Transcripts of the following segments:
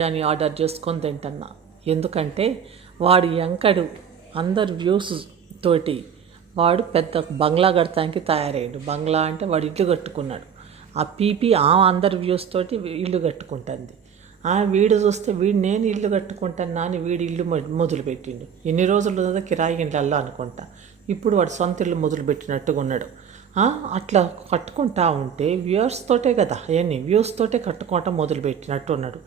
Biryani order చేసుకొని తింటున్నా. ఎందుకంటే వాడు ఎంకడు అందరు వ్యూస్ తోటి వాడు పెద్ద బంగ్లా కడతానికి తయారయ్యాడు. బంగ్లా అంటే వాడు ఇల్లు కట్టుకున్నాడు. ఆ పీపీ అందరు వ్యూస్ తోటి ఇల్లు కట్టుకుంటుంది. వీడు చూస్తే నేను ఇల్లు కట్టుకుంటాను అని వీడు ఇల్లు మొదలుపెట్టిండు. ఎన్ని రోజులు కిరాయి ఇళ్ళల్లో అనుకుంటా. ఇప్పుడు వాడు సొంత ఇల్లు మొదలుపెట్టినట్టుగా ఉన్నాడు. అట్లా కట్టుకుంటా ఉంటే వ్యూవర్స్ తోటే కదా అవన్నీ వ్యూస్ తోటే కట్టుకోవటం మొదలుపెట్టినట్టు ఉన్నాడు.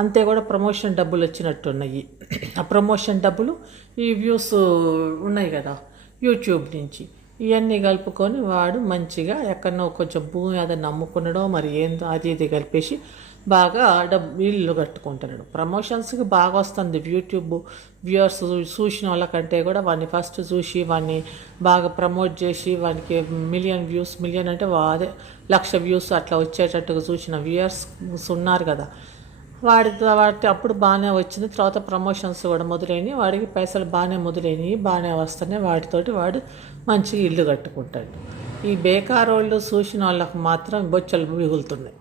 అంతే కూడా ప్రమోషన్ డబ్బులు వచ్చినట్టు ఉన్నాయి. ఆ ప్రమోషన్ డబ్బులు ఈ వ్యూస్ ఉన్నాయి కదా యూట్యూబ్ నుంచి ఇవన్నీ కలుపుకొని వాడు మంచిగా ఎక్కడనో కొంచెం భూమి అదని నమ్ముకున్నాడో మరి ఏందో అది ఇది కలిపేసి బాగా ఇల్లు కట్టుకుంటున్నాడు. ప్రమోషన్స్కి బాగా వస్తుంది. యూట్యూబ్ వ్యూవర్స్ చూసిన వాళ్ళకంటే కూడా వాడిని ఫస్ట్ చూసి వాడిని బాగా ప్రమోట్ చేసి వానికి మిలియన్ అంటే అదే 1,00,000 వ్యూస్ అట్లా వచ్చేటట్టుగా చూసిన వ్యూవర్స్ ఉన్నారు కదా. వాటి అప్పుడు బాగానే వచ్చింది. తర్వాత ప్రమోషన్స్ కూడా మొదలైనవి. వాడికి పైసలు బాగానే మొదలైనవి, బాగానే వస్తున్నాయి. వాటితోటి వాడు మంచిగా ఇల్లు కట్టుకుంటాడు. ఈ బేకార్ వాళ్ళు చూసిన వాళ్ళకు మాత్రం బొచ్చలు మిగులుతున్నాయి.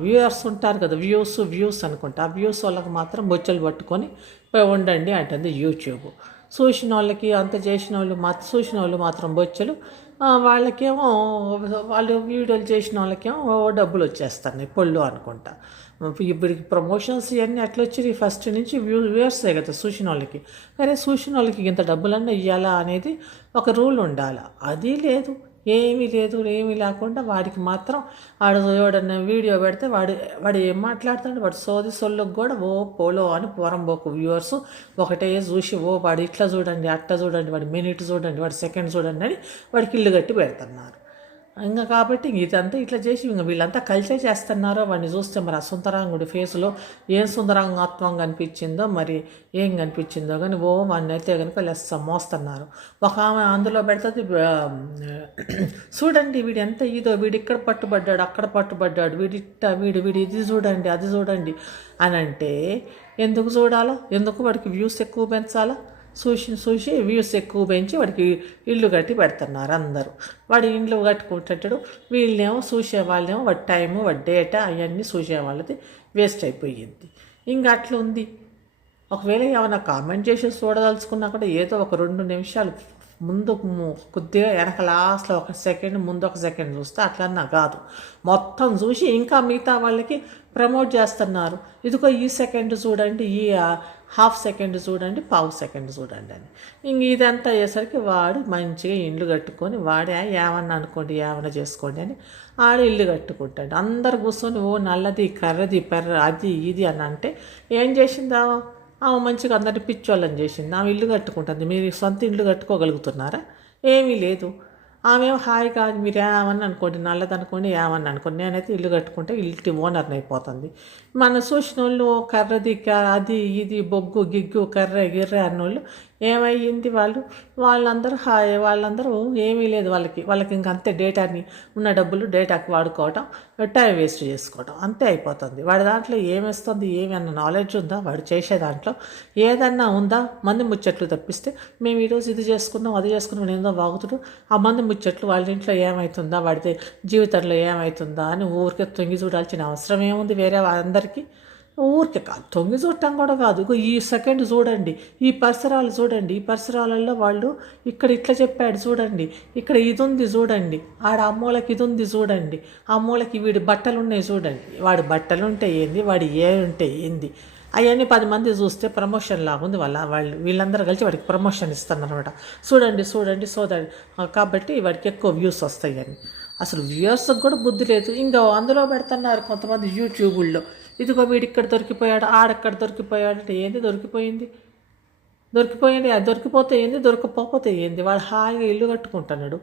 వ్యూవర్స్ ఉంటారు కదా వ్యూస్ అనుకుంటా. ఆ వ్యూస్ వాళ్ళకి మాత్రం బొచ్చలు పట్టుకొని ఉండండి అంటుంది యూట్యూబ్. చూసిన వాళ్ళకి అంత చేసిన వాళ్ళు మాత్రం బొచ్చలు. వాళ్ళకేమో వాళ్ళు వీడియోలు చేసిన వాళ్ళకేమో డబ్బులు వచ్చేస్తున్నాయి పొళ్ళు అనుకుంటా. ఇప్పటికి ప్రమోషన్స్ ఇవన్నీ ఎట్లా వచ్చి ఫస్ట్ నుంచి వ్యూవర్సే కదా చూసిన వాళ్ళకి. కానీ చూసిన వాళ్ళకి ఇంత డబ్బులన్నా ఇవ్వాలా అనేది ఒక రూల్ ఉండాలి. అది లేదు, ఏమీ లేకుండా వాడికి మాత్రం ఎవడన్నా వీడియో పెడితే వాడు ఏం మాట్లాడుతాడు. వాడు సొల్లుకు కూడా పోలో అని పోరంబోకు వ్యూవర్స్ ఒకటే చూసి వాడు ఇట్లా చూడండి అట్లా చూడండి, వాడి మినిట్ చూడండి, వాడి సెకండ్ చూడండి అని వాడికి ఇల్లు కట్టి పెడుతున్నారు. ఇంకా కాబట్టి ఇదంతా ఇట్లా చేసి ఇంకా వీళ్ళంతా కలిసే చేస్తున్నారో వాడిని చూస్తే మరి ఆ సుందరాంగుడి ఫేస్లో ఏం సుందరాంగత్వం కనిపించిందో మరి ఏం కనిపించిందో కానీ వాడిని అయితే కనుక మోస్తున్నారు. ఒక ఆమె అందులో పెడుతుంది, చూడండి వీడు ఎంత ఇదో, వీడు ఇక్కడ పట్టుబడ్డాడు అక్కడ పట్టుబడ్డాడు, వీడు ఇది చూడండి అది చూడండి అని అంటే ఎందుకు చూడాలో, ఎందుకు వాడికి వ్యూస్ ఎక్కువ పెంచాలా? చూసి వ్యూస్ ఎక్కువ పెంచి వాడికి ఇల్లు కట్టి పెడుతున్నారు అందరూ. వాడి ఇల్లు కట్టుకుంటాడు. వీళ్ళేమో చూసే వాళ్ళేమో వాడి టైము వాడి డేటా అవన్నీ చూసే వాళ్ళది వేస్ట్ అయిపోయింది. ఇంకా అట్లా ఉంది. ఒకవేళ ఏమైనా కామెంట్ చేసి చూడదలుచుకున్నా కూడా ఏదో ఒక 2 నిమిషాలు ముందు కొద్దిగా వెనక లాస్ట్లో 1 సెకండ్ ముందు 1 సెకండ్ చూస్తే అట్లన్నా కాదు, మొత్తం చూసి ఇంకా మిగతా వాళ్ళకి ప్రమోట్ చేస్తున్నారు. ఇదిగో ఈ సెకండ్ చూడండి, ఈ ½ సెకండ్ చూడండి, ½ సెకండ్ చూడండి అని. ఇంక ఇదంతా అయ్యేసరికి వాడు మంచిగా ఇల్లు కట్టుకొని వాడే ఏమన్నా అనుకోండి ఏమన్నా చేసుకోండి అని ఇల్లు కట్టుకుంటాడు. అందరు కూర్చొని నల్లది కర్రది అది ఇది అని అంటే ఏం చేసిందా ఆమె మంచిగా అందరిని పిచ్చోళ్ళని చేసింది. ఆమె ఇల్లు కట్టుకుంటుంది. మీరు సొంత ఇల్లు కట్టుకోగలుగుతున్నారా? ఏమీ లేదు. ఆమె హాయిగా మీరు ఏమన్నా అనుకోండి, నల్లదనుకోండి ఏమన్నా అనుకోండి, నేనైతే ఇల్లు కట్టుకుంటే ఇంటి ఓనర్ని అయిపోతుంది. మన చూసిన వాళ్ళు కర్రది అది ఇది బొగ్గు గిగ్గు గిర్రె అన్నోళ్ళు ఏమయ్యింది వాళ్ళందరూ ఏమీ లేదు. వాళ్ళకి ఇంక అంతే డేటాని ఉన్న డబ్బులు డేటాకి వాడుకోవటం, టైం వేస్ట్ చేసుకోవటం అంతే అయిపోతుంది. వాడి దాంట్లో ఏమేస్తుంది, ఏమన్నా నాలెడ్జ్ ఉందా? వాడు చేసే దాంట్లో ఏదన్నా ఉందా? మంది ముచ్చట్లు తప్పిస్తే మేము ఈరోజు ఇది చేసుకున్నాం అది చేసుకున్నాం ఏందో వాగుతుడు. ఆ మంది ముచ్చట్లు వాళ్ళ ఇంట్లో ఏమవుతుందా, వాడి జీవితంలో ఏమవుతుందా అని ఊరికే తొంగి చూడాల్సిన అవసరం ఏముంది వేరే అందరికీ? ఊరికే కాదు, తొంగి చూడటం కూడా కాదు. ఈ సెకండ్ చూడండి, ఈ పరిసరాలు చూడండి, ఈ పరిసరాలలో వాళ్ళు ఇక్కడ ఇట్లా చెప్పాడు చూడండి, ఇక్కడ ఇది ఉంది చూడండి, ఆడ అమ్మోళ్ళకి ఇది ఉంది చూడండి, అమ్మోళ్ళకి వీడి బట్టలు ఉన్నాయి చూడండి, వాడి బట్టలు ఉంటే ఏంది, వాడి ఉంటే ఏంది, అవన్నీ 10 మంది చూస్తే ప్రమోషన్ లాగుంది. వీళ్ళందరూ కలిసి వాడికి ప్రమోషన్ ఇస్తారనమాట. చూడండి కాబట్టి వాడికి ఎక్కువ వ్యూస్ వస్తాయి అని. అసలు వ్యూవర్స్కి కూడా బుద్ధి లేదు. ఇంకా అందులో పెడుతున్నారు కొంతమంది యూట్యూబుల్లో, ఇదిగో వీడు ఇక్కడ దొరికిపోయాడు ఆడెక్కడ దొరికిపోయాడు అంటే ఏంది దొరికిపోయింది అది దొరికిపోతే ఏంది, దొరకపోతే ఏంది, వాడు హాయిగా ఇల్లు కట్టుకుంటున్నాడు.